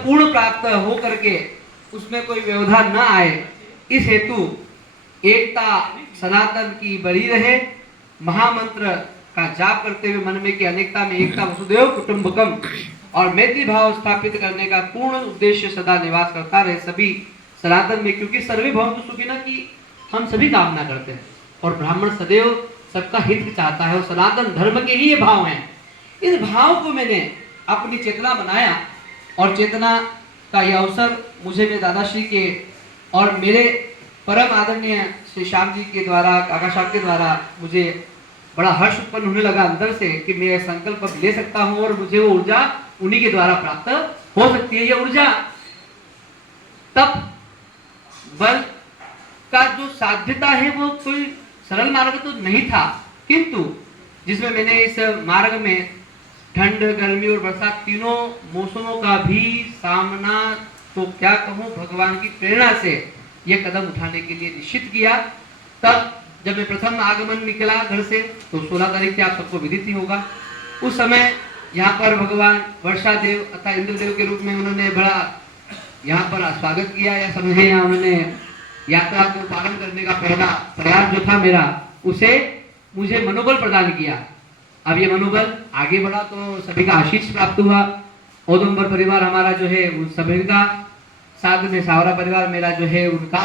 पूर्ण प्राप्त हो करके उसमें कोई व्यवधान न आए, इस हेतु एकता सनातन की बनी रहे, महामंत्र का जाप करते हुए मन में कि अनेकता में एकता वसुदेव कुटुंबकम और मैत्री भाव स्थापित करने का पूर्ण उद्देश्य सदा निवास करता रहे सभी सनातन में, क्योंकि सर्वे भवन्तु सुखिनः की हम सभी कामना करते हैं और ब्राह्मण सदैव सबका हित चाहता है और सनातन धर्म के ही ये भाव हैं। इस भाव को मैंने अपनी चेतना बनाया और चेतना का यह अवसर मुझे मेरे दादाश्री के और मेरे परम आदरणीय श्री श्याम जी के द्वारा, काका साहब के द्वारा मुझे बड़ा हर्ष उत्पन्न होने लगा अंदर से कि मैं संकल्प अब ले सकता हूँ और मुझे वो ऊर्जा उन्हीं के द्वारा प्राप्त हो सकती है। यह ऊर्जा तप बल का जो साध्यता है वो कोई सरल मार्ग तो नहीं था, किंतु जिसमें मैंने इस मार्ग में ठंड, गर्मी और बरसात तीनों मौसमों का भी सामना, तो क्या कहूँ, भगवान की प्रेरणा से यह कदम उठाने के लिए निश्चित किया। तब जब मैं प्रथम आगमन निकला घर से तो 16 तारीख से आप सबको विदित ही होगा। उस समय यहाँ पर भगवान वर्षा देव अर्थात इंद्रदेव के रूप में उन्होंने बड़ा यहाँ पर स्वागत किया, या समझे या उन्होंने यात्रा को पालन करने का पहला प्रयास जो था मेरा, उसे मुझे मनोबल प्रदान किया। अब ये मनोबल आगे बढ़ा तो सभी का आशीष प्राप्त हुआ। औदुंबर परिवार हमारा जो है उन सभी का, साथ में सावरा परिवार मेरा जो है उनका,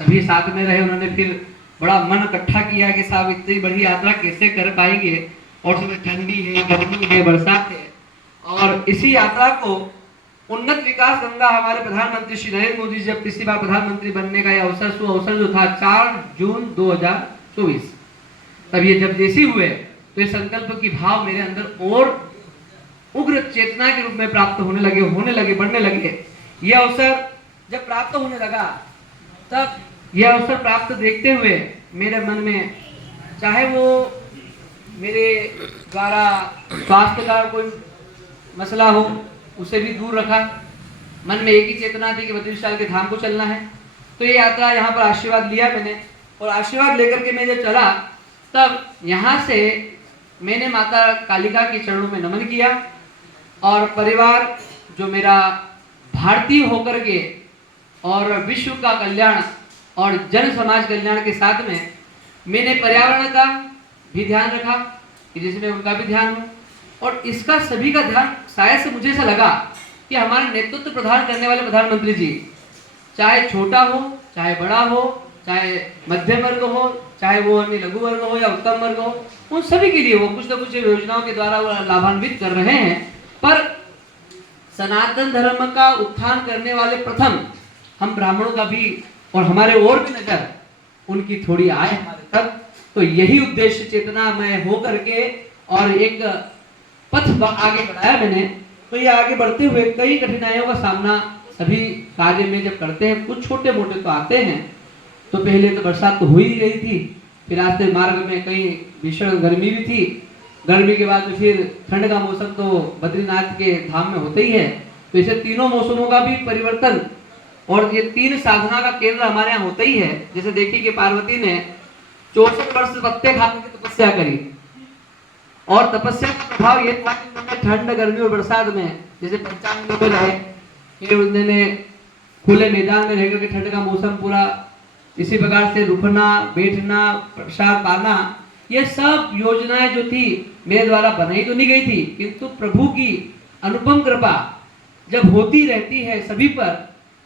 सभी साथ में रहे। उन्होंने फिर बड़ा मन इकट्ठा किया कि साहब इतनी बड़ी यात्रा कैसे कर पाएंगे, और उसमें ठंडी है, गर्मी है, बरसात है, और इसी यात्रा को उन्नत विकास गंगा हमारे प्रधानमंत्री श्री नरेंद्र मोदी जी जब तीसरी बार प्रधानमंत्री बनने का यह अवसर जो था 4 जून 2024, तब ये जब जैसे हुए तो इस संकल्प की भाव मेरे अंदर और उग्र चेतना के रूप में प्राप्त होने लगे, बढ़ने लगे। यह अवसर जब प्राप्त होने लगा, तब यह अवसर प्राप्त देखते हुए मेरे मन में, चाहे वो मेरे द्वारा स्वास्थ्य का कोई मसला हो, उसे भी दूर रखा। मन में एक ही चेतना थी कि 32 साल के धाम को चलना है। तो ये यात्रा यहाँ पर आशीर्वाद लिया मैंने, और आशीर्वाद लेकर के मैं जब चला, तब यहाँ से मैंने माता कालिका के चरणों में नमन किया, और परिवार जो मेरा भारतीय होकर के और विश्व का कल्याण और जन समाज कल्याण के साथ में मैंने पर्यावरण का भी ध्यान रखा कि जिसमें उनका भी ध्यान हो, और इसका सभी का ध्यान शायद से मुझे ऐसा लगा कि हमारे नेतृत्व प्रदान करने वाले प्रधानमंत्री जी, चाहे छोटा हो, चाहे बड़ा हो, चाहे मध्यम वर्ग हो, चाहे वो लघु वर्ग हो या उत्तम वर्ग हो, उन सभी के लिए वो कुछ न कुछ योजनाओं के द्वारा वो लाभान्वित कर रहे हैं। पर सनातन धर्म का उत्थान करने वाले प्रथम हम ब्राह्मणों का भी और हमारे और भी नजर उनकी थोड़ी आए हमारे तक। तो यही उद्देश्य चेतना में हो करके और एक पथ आगे बढ़ाया मैंने। तो ये आगे बढ़ते हुए कई कठिनाइयों का सामना सभी कार्य में जब करते हैं, कुछ छोटे मोटे तो आते हैं। तो पहले तो बरसात तो हो ही रही थी, फिर रास्ते मार्ग में कहीं भीषण गर्मी भी थी, गर्मी के बाद में फिर ठंड का मौसम तो बद्रीनाथ के धाम में होता ही है। तो इसे तीनों मौसमों का भी परिवर्तन, और ये 3 साधना का केंद्र हमारे यहाँ होता ही है। जैसे देखिए कि पार्वती ने 64 वर्ष पत्ते खाने की तपस्या करी, और तपस्या का प्रभाव ये था कि उन्होंने ठंड, गर्मी और बरसात में जैसे पंचांग में रहे, फिर उन्होंने खुले मैदान में रहकर के ठंड का मौसम पूरा इसी प्रकार से रुकना, बैठना, प्रसाद पाना, ये सब योजनाएं जो थी मेरे द्वारा बनाई तो नहीं गई थी, किंतु प्रभु की अनुपम कृपा जब होती रहती है सभी पर,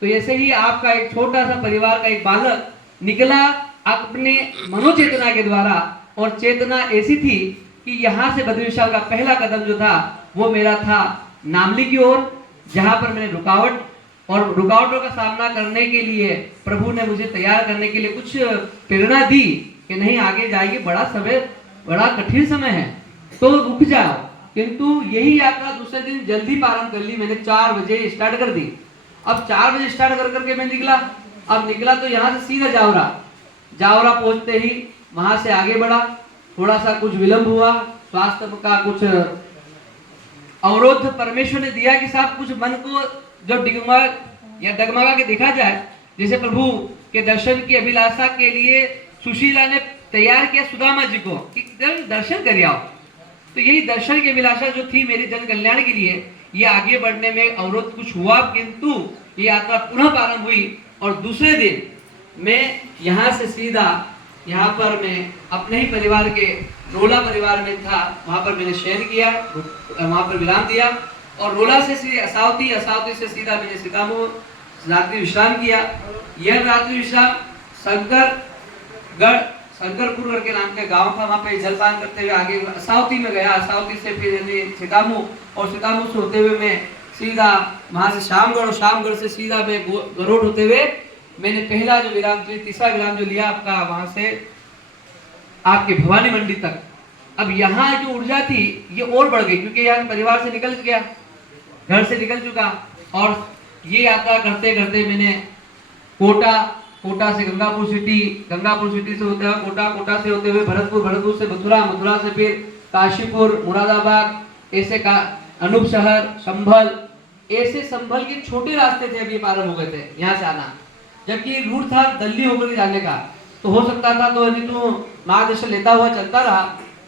तो ऐसे ही आपका एक छोटा सा परिवार का एक बालक निकला अपने मनोचेतना के द्वारा, और चेतना ऐसी थी कि यहाँ से बद्री विशाल का पहला कदम जो था वो मेरा था नामली की ओर, जहाँ पर मैंने रुकावटों का सामना करने के लिए प्रभु ने मुझे तैयार करने के लिए कुछ प्रेरणा दी कि नहीं आगे जाएगी, बड़ा कठिन समय है तो रुक जाओ। किंतु यही यात्रा दूसरे दिन जल्दी प्रारंभ कर ली मैंने, 4 बजे स्टार्ट कर दी। अब 4 बजे स्टार्ट कर करके मैं निकला। अब निकला तो यहाँ से सीधा जावरा पहुंचते ही वहां से आगे बढ़ा। थोड़ा सा कुछ विलंब हुआ, स्वास्थ्य का कुछ अवरोध परमेश्वर ने दिया कि साहब कुछ मन को जो डगमगा के देखा जाए, जैसे प्रभु के दर्शन की अभिलाषा के लिए सुशीला ने तैयार किया सुदामा जी को कि दर्शन कर आओ। तो यही दर्शन की अभिलाषा जो थी मेरी जन कल्याण के लिए, ये आगे बढ़ने में अवरोध कुछ हुआ, किंतु ये यात्रा पुनः प्रारंभ हुई। और दूसरे दिन मैं यहाँ से सीधा यहाँ पर मैं अपने ही परिवार के रोला परिवार में था, वहाँ पर मैंने शयन किया, वहाँ पर विराम दिया। और रोला से सीधे असावती, असावती से सीधा मैंने सीतामऊ रात्रि विश्राम किया। यह रात्रि विश्राम शंकरगढ़, शंकरपुर करके नाम का गांव था, वहाँ पे जलपान करते हुए आगे असावती में गया। असावती से फिर सीतामऊ, और सीतामऊ से होते हुए मैं सीधा वहाँ से शामगढ़, और शामगढ़ से सीधा मैं गरुड़ होते हुए मैंने पहला जो विराम, तीसरा विराम जो लिया आपका वहाँ से आपके भवानी मंडी तक। अब यहाँ जो ऊर्जा थी ये और बढ़ गई, क्योंकि यहाँ परिवार से निकल गया, घर से निकल चुका। और ये यात्रा करते करते मैंने कोटा, कोटा से गंगापुर सिटी, गंगापुर सिटी से होते हुए कोटा, कोटा से होते हुए भरतपुर, भरतपुर से मथुरा, मथुरा से फिर काशीपुर, मुरादाबाद, ऐसे का अनूप शहर, संभल, ऐसे संभल के छोटे रास्ते थे अभी प्रारंभ हो गए थे यहाँ से आना। जबकि रूट था दिल्ली होकर के जाने का, तो हो सकता था तो यदि तू मार्गदर्शन लेता हुआ चलता रहा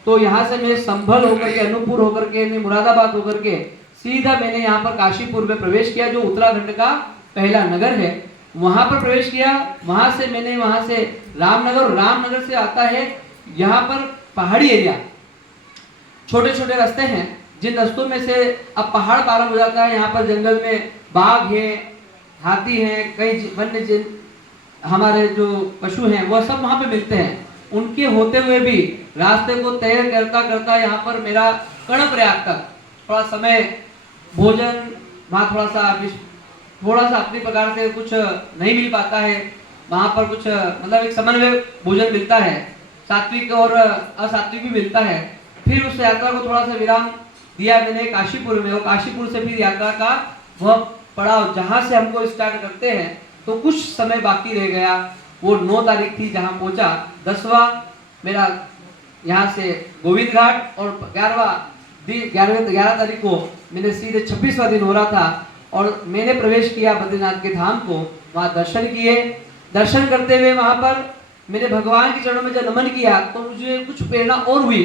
तो यहाँ से मैं संभल होकर के, अनूपपुर होकर के, मुरादाबाद होकर के सीधा मैंने यहाँ पर काशीपुर में प्रवेश किया, जो उत्तराखंड का पहला नगर है, वहां पर प्रवेश किया। वहां से मैंने वहां से रामनगर, रामनगर से आता है यहाँ पर पहाड़ी एरिया, छोटे छोटे रास्ते हैं, जिन रास्तों में से अब पहाड़ पार हो जाता है। यहाँ पर जंगल में बाघ है, हाथी है, कई वन्य जीव हमारे जो पशु हैं वह सब वहां पे मिलते हैं। उनके होते हुए भी रास्ते को तय करता करता यहाँ पर मेरा कर्णप्रयाग तक थोड़ा समय, भोजन वहाँ थोड़ा सा अपनी प्रकार से कुछ नहीं मिल पाता है, वहाँ पर कुछ मतलब एक समन्वय भोजन मिलता है, सात्विक और असात्विक भी मिलता है। फिर उस यात्रा को थोड़ा सा विराम दिया मैंने काशीपुर में, और काशीपुर से फिर यात्रा का वह पड़ाव जहाँ से हमको स्टार्ट करते हैं तो कुछ समय बाकी रह गया। वो 9 तारीख थी जहाँ पहुंचा, 10वां मेरा यहाँ से गोविंद घाट, और 11 तारीख को मैंने सीधे 26वां दिन हो रहा था और मैंने प्रवेश किया बद्रीनाथ के धाम को। वहाँ दर्शन किए, दर्शन करते हुए वहाँ पर मैंने भगवान के चरणों में जब नमन किया तो मुझे कुछ प्रेरणा और हुई,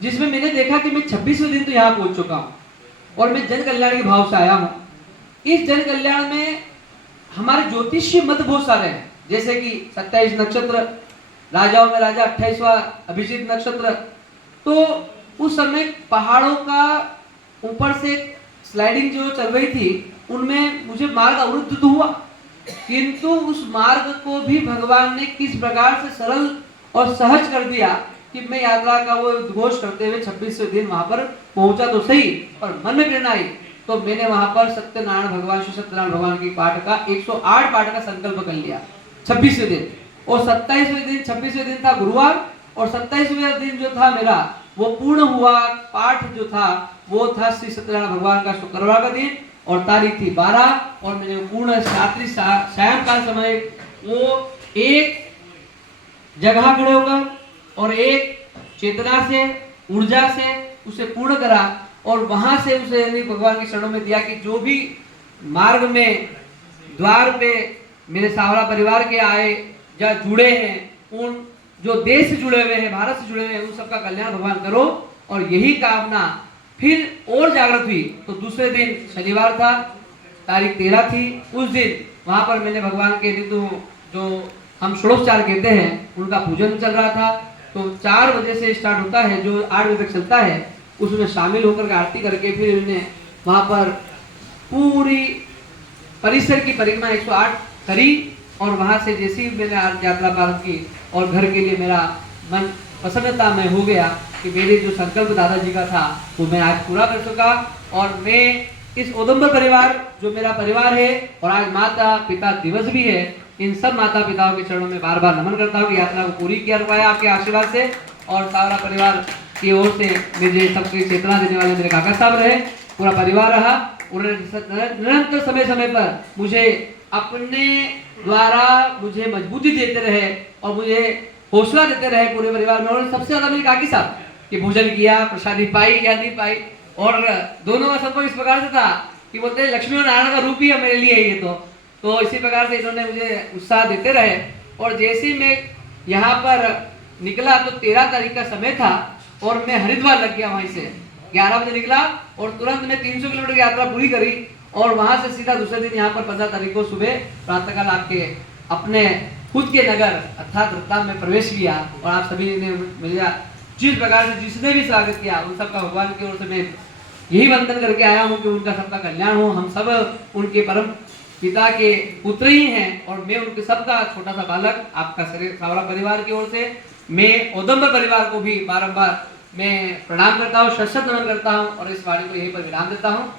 जिसमें मैंने देखा कि मैं 26वें दिन तो यहाँ पहुंच चुका हूँ और मैं जन कल्याण के भाव से आया हूँ। इस जन कल्याण में हमारे ज्योतिषीय मत बहुत सारे हैं, जैसे कि 27 नक्षत्र, राजाओं में राजा 28वां अभिजीत नक्षत्र। तो उस समय पहाड़ों का ऊपर से स्लाइडिंग जो चल रही थी उनमें मुझे मार्ग अवरुद्ध तो हुआ, किंतु उस मार्ग को भी भगवान ने किस प्रकार से सरल और सहज कर दिया कि मैं यात्रा का वो उद्घोष करते हुए 26वें दिन वहां पर पहुंचा तो सही, और मन में प्रेरणा आई तो मैंने वहां पर सत्यनारायण भगवान, श्री सत्यनारायण भगवान की पाठ का 108 पाठ का संकल्प कर लिया 26वें दिन। और 27वें दिन, 26वें दिन था गुरुवार, और 27वें दिन जो था मेरा वो पूर्ण हुआ पाठ जो था वो था श्री सत्यनारायण भगवान का शुक्रवार का दिन, और तारीख थी 12, और मैंने पूर्ण रात्रि सायंकाल समय वो एक जगह खड़े होकर और एक चेतना से, ऊर्जा से उसे पूर्ण करा, और वहां से उसे भगवान के चरणों में दिया कि जो भी मार्ग में द्वार पे मेरे सावरा परिवार के आए या जुड़े हैं, उन जो देश से जुड़े हुए हैं, भारत से जुड़े हुए हैं, उन सबका कल्याण भगवान करो। और यही कामना फिर और जागृत हुई। तो दूसरे दिन शनिवार था, तारीख 13 थी, उस दिन वहां पर मैंने भगवान के ऋतु जो हम षोडशोपचार कहते हैं उनका पूजन चल रहा था। तो 4 बजे से स्टार्ट होता है, जो 8 बजे तक चलता है, उसमें शामिल होकर आरती करके फिर मैंने वहां पर पूरी परिसर की परिक्रमा 108 करी, और वहां से जैसे ही मैंने यात्रा प्रारंभ की और घर के लिए मेरा मन प्रसन्नता में हो गया कि मेरे जो संकल्प दादाजी का था वो मैं आज पूरा कर चुका। और मैं इस औदुंबर परिवार जो मेरा परिवार है, और आज माता पिता दिवस भी है, इन सब माता पिताओं के चरणों में बार बार नमन करता हूँ कि यात्रा को पूरी किया पाया आपके आशीर्वाद से। और सारा परिवार की ओर से मुझे सबकी चेतना देने वाले मेरे काका साहब रहे, पूरा परिवार रहा। उन्होंने निरंतर समय समय पर मुझे अपने द्वारा मुझे मजबूती देते रहे और मुझे हौसला देते रहे पूरे परिवार में। और सबसे ज्यादा मेरे काकी साहब कि भोजन किया, प्रसादी पाई या नहीं पाई, और दोनों का संपर्क इस प्रकार से था कि बोलते लक्ष्मी और नारायण का रूप ही है मेरे लिए ये तो इसी प्रकार से इन्होंने मुझे उत्साह देते रहे। और जैसे ही मैं यहाँ पर निकला तो 13 तारीख का समय था और मैं हरिद्वार लग गया वहीं से, 11 बजे निकला और तुरंत में 300 किलोमीटर की यात्रा पूरी करी और वहां से सीधा दूसरे दिन यहाँ पर 15 तारीख को सुबह प्रातःकाल आपके अपने खुद के नगर अर्थात रतलाम में प्रवेश किया। और आप सभी ने मेरा जिस प्रकार से जिसने भी स्वागत किया उन सबका भगवान की ओर से मैं यही वंदन करके आया हूँ कि उनका सबका कल्याण हो। हम सब उनके परम पिता के पुत्र ही हैं और मैं उनके सबका छोटा सा बालक आपका सावरा परिवार की ओर से मैं औदंबर परिवार को भी बारंबार मैं प्रणाम करता हूँ, शत नमन करता हूँ और इस वाणी को यहीं पर विराम देता हूँ।